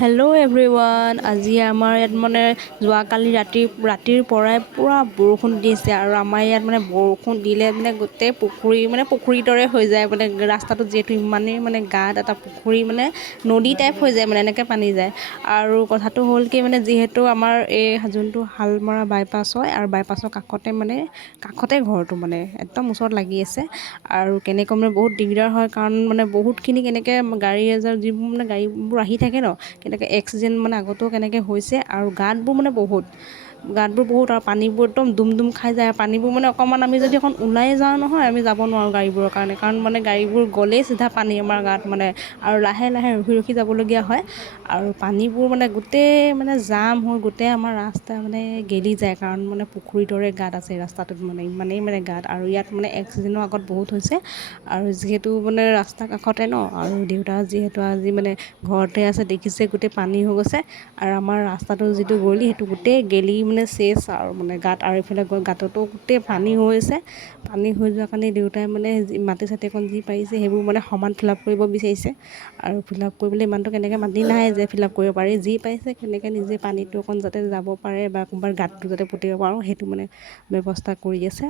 Hello' everyone. আজি আমাৰ ইয়াত মানে যোৱাকালি ৰাতিৰ পৰাই পূৰা বৰষুণ দিছে আৰু আমাৰ ইয়াত মানে বৰষুণ দিলে মানে গোটেই পুখুৰীৰ দৰে হৈ যায় মানে ৰাস্তাটোত, যিহেতু ইমানেই মানে গাঁত এটা পুখুৰী মানে নদী টাইপ হৈ যায় মানে এনেকৈ পানী যায়। আৰু কথাটো হ'ল কি মানে যিহেতু আমাৰ এই যোনটো শালমৰা বাইপাছ হয় আৰু বাইপাছৰ কাষতে ঘৰটো মানে একদম ওচৰত লাগি আছে। আৰু কেনেকৈ মানে বহুত দিগদাৰ হয়, কাৰণ মানে বহুতখিনি কেনেকৈ যিবোৰ মানে গাড়ীবোৰ আহি থাকে ন, কেনেকৈ এক্সিডেণ্ট মানে আগতেও কেনেকৈ হৈছে। আৰু গাঁতবোৰ বহুত আৰু পানীবোৰ একদম দুম খাই যায়। পানীবোৰ মানে অকণমান আমি যদি অকণ ওলাই যাওঁ নহয়, আমি যাব নোৱাৰোঁ গাড়ীবোৰৰ কাৰণে, কাৰণ মানে গাড়ীবোৰ গ'লেই চিধা পানী আমাৰ গাত মানে, আৰু লাহে লাহে ৰখি যাবলগীয়া হয়। আৰু পানীবোৰ মানে গোটেই মানে জাম হৈ গোটেই আমাৰ ৰাস্তা মানে গেলি যায়, কাৰণ মানে পুখুৰীৰ দৰে গাঁত আছে ৰাস্তাটোত, মানে ইমানেই মানে গাঁত। আৰু ইয়াত মানে এক্সিডেণ্টৰ আগত বহুত হৈছে। আৰু যিহেতু মানে ৰাস্তা কাষতে ন, আৰু দেউতা যিহেতু আজি মানে ঘৰতে আছে, দেখিছে গোটেই পানী হৈ গৈছে। আৰু আমাৰ ৰাস্তাটো যিটো গলি সেইটো গোটেই গেলি মানে চেচ আৰু মানে গাঁত, আৰু এইফালে গাঁততো গোটেই পানী হৈছে। পানী হৈ যোৱাৰ কাৰণে দেউতাই মানে মাটি চাটি অকণ যি পাৰিছে সেইবোৰ মানে সমান ফিল আপ কৰিব বিচাৰিছে। আৰু ফিল আপ কৰিবলৈ ইমানটো কেনেকৈ মাটি নাই যে ফিল আপ কৰিব পাৰি, যি পাৰিছে কেনেকৈ নিজে পানীটো অকণ যাতে যাব পাৰে বা কোনোবাৰ গাঁতটো যাতে পুতিব পাৰোঁ, সেইটো মানে ব্যৱস্থা কৰি আছে।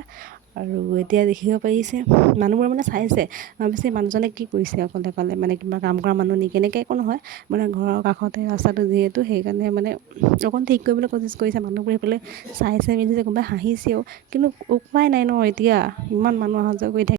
আৰু এতিয়া দেখিব পাৰিছে মানুহবোৰে মানে চাইছে, ভাবিছে মানুহজনে কি কৰিছে অকলে মানে কিবা কাম কৰা মানুহ নেকি, কেনেকৈ একো নহয় মানে ঘৰৰ কাষতে ৰাস্তাটো যিহেতু, সেইকাৰণে মানে অকণ ঠিক কৰিবলৈ কোচিছ কৰিছে। মানুহবোৰে সেইফালে চাইছে মেলিছে, কোনোবাই হাঁহিছেও, কিন্তু উপায় নাই ন, এতিয়া ইমান মানুহ অহা যোৱা কৰি থাকে।